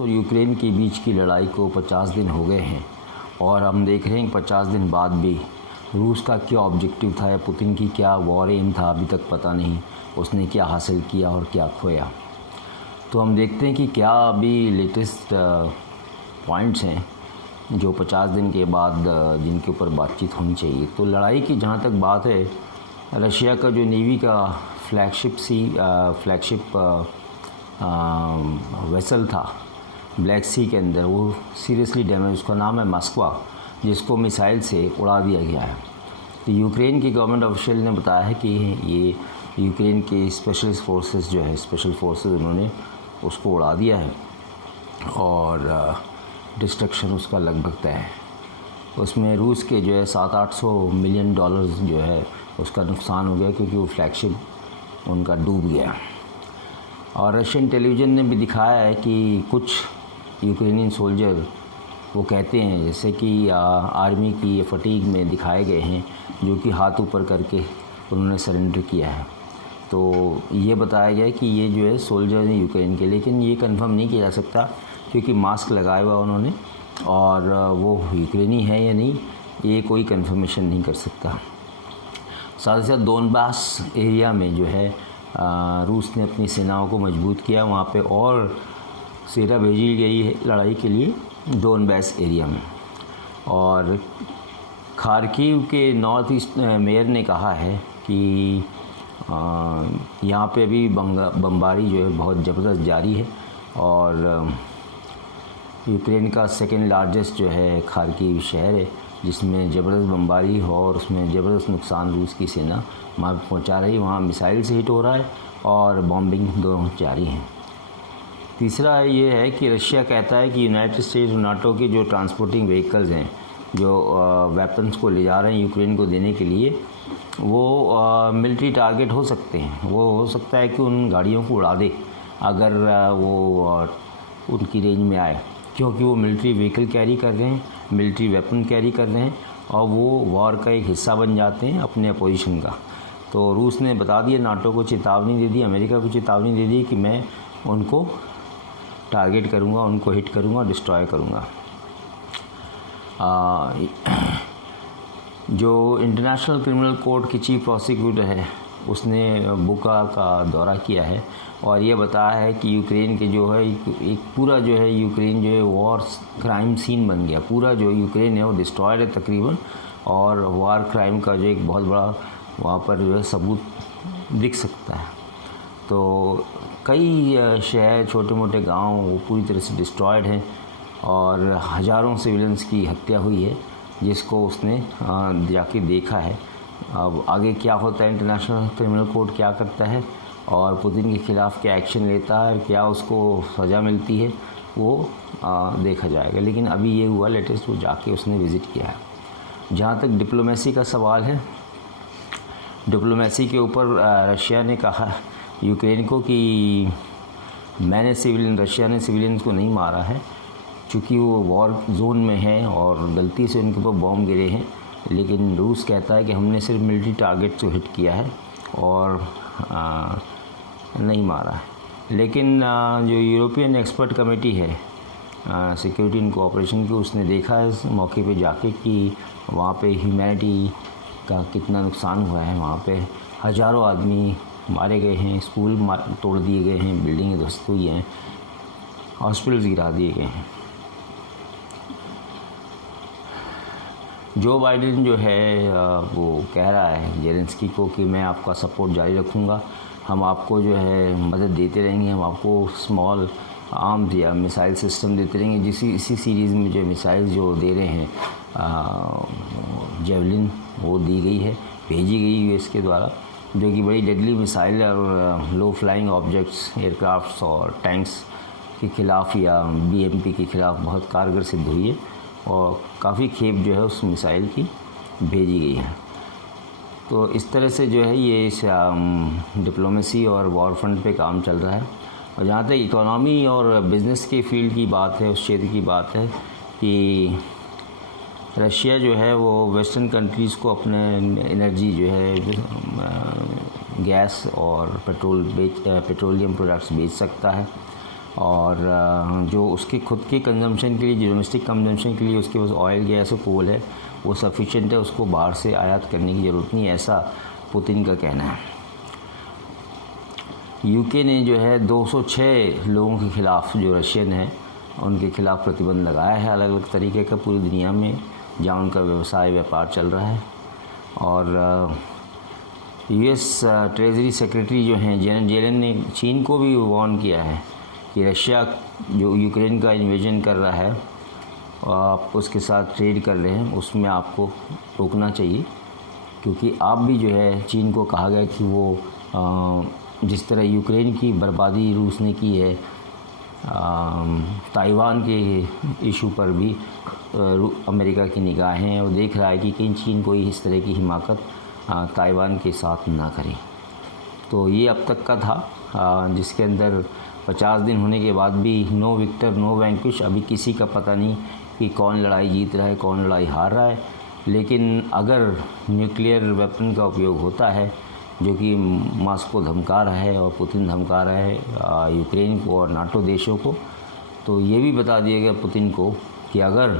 और यूक्रेन के बीच की लड़ाई को 50 दिन हो गए हैं और हम देख रहे हैं 50 दिन बाद भी रूस का क्या ऑब्जेक्टिव था या पुतिन की क्या वॉर एम था अभी तक पता नहीं। उसने क्या हासिल किया और क्या खोया। तो हम देखते हैं कि क्या अभी लेटेस्ट पॉइंट्स हैं जो 50 दिन के बाद जिनके ऊपर बातचीत होनी चाहिए। तो लड़ाई की जहाँ तक बात है, रशिया का जो नेवी का फ्लैगशिप वेसल था ब्लैक सी के अंदर, वो सीरियसली डैमेज, उसका नाम है मॉस्कवा, जिसको मिसाइल से उड़ा दिया गया है। तो यूक्रेन की गवर्नमेंट ऑफिशियल ने बताया है कि ये यूक्रेन के स्पेशल फोर्सेस उन्होंने उसको उड़ा दिया है और डिस्ट्रक्शन उसका लगभग तय है। उसमें रूस के जो है 700-800 मिलियन डॉलर्स जो है उसका नुकसान हो गया क्योंकि वो फ्लैगशिप उनका डूब गया। और रशियन टेलीविज़न ने भी दिखाया है कि कुछ यूक्रेनियन सोल्जर वो कहते हैं, जैसे कि आर्मी की फटीग में दिखाए गए हैं, जो कि हाथ ऊपर करके उन्होंने सरेंडर किया है। तो ये बताया गया है कि ये जो है सोल्जर हैं यूक्रेन के, लेकिन ये कंफर्म नहीं किया जा सकता क्योंकि मास्क लगाया हुआ उन्होंने और वो यूक्रेनी है या नहीं ये कोई कंफर्मेशन नहीं कर सकता। साथ ही साथ डोनबास एरिया में जो है रूस ने अपनी सेनाओं को मजबूत किया, वहाँ पे और सेना भेजी गई है लड़ाई के लिए डोनबास एरिया में। और खार्किव के नॉर्थ ईस्ट मेयर ने कहा है कि यहाँ पे अभी बमबारी जो है बहुत ज़बरदस्त जारी है और यूक्रेन का सेकेंड लार्जेस्ट जो है खार्किव शहर है, जिसमें ज़बरदस्त बमबारी हो और उसमें ज़बरदस्त नुकसान रूस की सेना वहाँ पहुँचा रही है। वहाँ मिसाइल से हिट हो रहा है और बॉम्बिंग दोनों जारी हैं। तीसरा ये है कि रशिया कहता है कि यूनाइटेड स्टेट्स और नाटो के जो ट्रांसपोर्टिंग व्हीकल्स हैं, जो वेपन्स को ले जा रहे हैं यूक्रेन को देने के लिए, वो मिलिट्री टारगेट हो सकते हैं। वो हो सकता है कि उन गाड़ियों को उड़ा दे अगर वो उनकी रेंज में आए, क्योंकि वो मिलिट्री व्हीकल कैरी कर रहे हैं, मिलिट्री वेपन कैरी कर रहे हैं और वो वॉर का एक हिस्सा बन जाते हैं अपने अपोजिशन का। तो रूस ने बता दिया, नाटो को चेतावनी दे दी, अमेरिका को चेतावनी दे दी कि मैं उनको टारगेट करूँगा, उनको हिट करूँगा, डिस्ट्रॉय करूँगा। जो इंटरनेशनल क्रिमिनल कोर्ट की चीफ प्रोसिक्यूटर है उसने बुका का दौरा किया है और ये बताया है कि यूक्रेन के जो है एक पूरा जो है यूक्रेन जो है वॉर क्राइम सीन बन गया। पूरा जो यूक्रेन है वो डिस्ट्रॉयड है तकरीबन, और वॉर क्राइम का जो एक बहुत बड़ा वहाँ पर जो है सबूत दिख सकता है। तो कई शहर, छोटे मोटे गांव वो पूरी तरह से डिस्ट्रॉयड हैं और हज़ारों सिविलियंस की हत्या हुई है, जिसको उसने जाके देखा है। अब आगे क्या होता है, इंटरनेशनल क्रिमिनल कोर्ट क्या करता है और पुतिन के ख़िलाफ़ क्या एक्शन लेता है, क्या उसको सज़ा मिलती है, वो देखा जाएगा। लेकिन अभी ये हुआ लेटेस्ट, वो जाके उसने विज़िट किया है। जहाँ तक डिप्लोमेसी का सवाल है, डिप्लोमेसी के ऊपर रशिया ने कहा यूक्रेन को कि रशिया ने सिविलियंस को नहीं मारा है, चूँकि वो वॉर जोन में है और गलती से उनके ऊपर बॉम्ब गिरे हैं। लेकिन रूस कहता है कि हमने सिर्फ मिलिट्री टारगेट को हिट किया है और नहीं मारा है। लेकिन जो यूरोपियन एक्सपर्ट कमेटी है सिक्योरिटी एंड कोऑपरेशन की, उसने देखा है इस मौके पे जाके कि वहाँ पे ह्यूमैनिटी का कितना नुकसान हुआ है। वहाँ पे हज़ारों आदमी मारे गए हैं, स्कूल तोड़ दिए गए हैं, बिल्डिंगें ध्वस्त हुई हैं, हॉस्पिटल्स गिरा दिए गए हैं। जो बाइडेन जो है वो कह रहा है जेलेंस्की को कि मैं आपका सपोर्ट जारी रखूँगा, हम आपको जो है मदद देते रहेंगे, हम आपको स्मॉल आर्म्स या मिसाइल सिस्टम देते रहेंगे। इसी सीरीज़ में जो मिसाइल जो दे रहे हैं जेवलिन वो दी गई है, भेजी गई यूएस के द्वारा, जो कि बड़ी डेडली मिसाइल और लो फ्लाइंग ऑब्जेक्ट्स, एयरक्राफ्ट्स और टैंक्स के ख़िलाफ़ या बीएमपी के ख़िलाफ़ बहुत कारगर सिद्ध हुई है और काफ़ी खेप जो है उस मिसाइल की भेजी गई है। तो इस तरह से जो है ये डिप्लोमेसी और वॉर फ्रंट पे काम चल रहा है। और जहाँ तक इकोनॉमी और बिज़नेस के फील्ड की बात है, उस क्षेत्र की बात है कि रशिया जो है वो वेस्टर्न कंट्रीज़ को अपने एनर्जी जो है गैस और पेट्रोलियम प्रोडक्ट्स बेच सकता है और जो उसके खुद के कंजम्पशन के लिए, जो डोमेस्टिक कंजम्पशन के लिए उसके पास ऑयल गैस और कोल है वो सफिशिएंट है, उसको बाहर से आयात करने की ज़रूरत नहीं, ऐसा पुतिन का कहना है। यूके ने जो है 206 लोगों के ख़िलाफ़, जो रशियन है उनके ख़िलाफ़ प्रतिबंध लगाया है अलग अलग तरीके का पूरी दुनिया में जहाँ उनका व्यापार चल रहा है। और यूएस ट्रेजरी सेक्रेटरी जो हैं जेनेट जेलन ने चीन को भी वार्न किया है कि रशिया जो यूक्रेन का इन्वेजन कर रहा है, आप उसके साथ ट्रेड कर रहे हैं, उसमें आपको रोकना चाहिए, क्योंकि आप भी जो है चीन को कहा गया कि वो जिस तरह यूक्रेन की बर्बादी रूस ने की है, ताइवान के इशू पर भी अमेरिका की निगाहें हैं और देख रहा है कि कहीं चीन कोई इस तरह की हिमाकत ताइवान के साथ ना करे। तो ये अब तक का था, जिसके अंदर 50 दिन होने के बाद भी नो विक्टर नो वैंक्विश, अभी किसी का पता नहीं कि कौन लड़ाई जीत रहा है कौन लड़ाई हार रहा है। लेकिन अगर न्यूक्लियर वेपन का उपयोग होता है, जो कि मॉस्को धमका रहा है और पुतिन धमका रहा है यूक्रेन को और नाटो देशों को, तो ये भी बता दिया गया पुतिन को कि अगर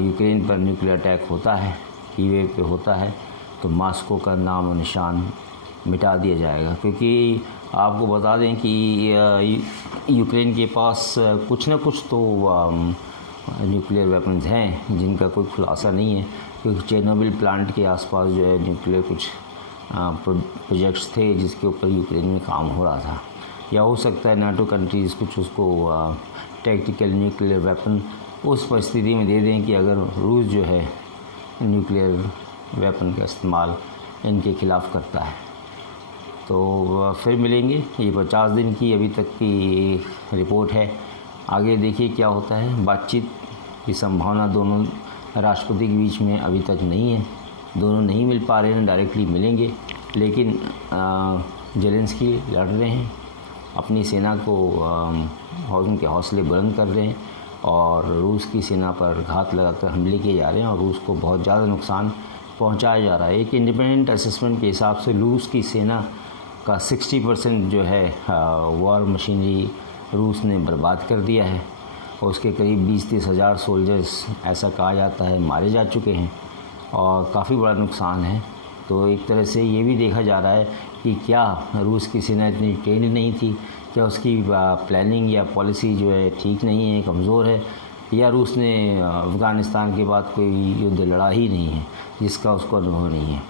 यूक्रेन पर न्यूक्लियर अटैक होता है, कीव पे होता है, तो मॉस्को का नाम और निशान मिटा दिया जाएगा। क्योंकि आपको बता दें कि यूक्रेन के पास कुछ न कुछ तो न्यूक्लियर वेपन्स हैं जिनका कोई खुलासा नहीं है, क्योंकि चेरनोबिल प्लांट के आसपास जो है न्यूक्लियर कुछ प्रोजेक्ट्स थे जिसके ऊपर यूक्रेन में काम हो रहा था। या हो सकता है नाटो कंट्रीज़ कुछ उसको टैक्टिकल न्यूक्लियर वेपन उस परिस्थिति में दे दें कि अगर रूस जो है न्यूक्लियर वेपन का इस्तेमाल इनके ख़िलाफ़ करता है। तो फिर मिलेंगे। ये 50 दिन की अभी तक की रिपोर्ट है, आगे देखिए क्या होता है। बातचीत की संभावना दोनों राष्ट्रपति के बीच में अभी तक नहीं है, दोनों नहीं मिल पा रहे हैं, डायरेक्टली मिलेंगे, लेकिन जेलेंस्की लड़ रहे हैं, अपनी सेना को उनके हौसले बुलंद कर रहे हैं और रूस की सेना पर घात लगाकर हमले किए जा रहे हैं और रूस को बहुत ज़्यादा नुकसान पहुंचाया जा रहा है। एक इंडिपेंडेंट असेसमेंट के हिसाब से रूस की सेना का 60% जो है वॉर मशीनरी रूस ने बर्बाद कर दिया है और उसके करीब 20-30 हज़ार सोल्जर्स ऐसा कहा जाता है मारे जा चुके हैं और काफ़ी बड़ा नुकसान है। तो एक तरह से ये भी देखा जा रहा है कि क्या रूस की सेना इतनी ट्रेंड नहीं थी, क्या उसकी प्लानिंग या पॉलिसी जो है ठीक नहीं है, कमज़ोर है, या रूस ने अफ़गानिस्तान के बाद कोई युद्ध लड़ा ही नहीं है जिसका उसको अनुभव नहीं है।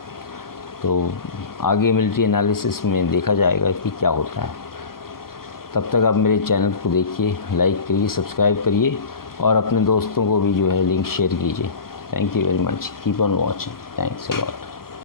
तो आगे मिलिट्री एनालिसिस में देखा जाएगा कि क्या होता है। तब तक आप मेरे चैनल को देखिए, लाइक करिए, सब्सक्राइब करिए और अपने दोस्तों को भी जो है लिंक शेयर कीजिए। Thank you very much, keep on watching, thanks a lot.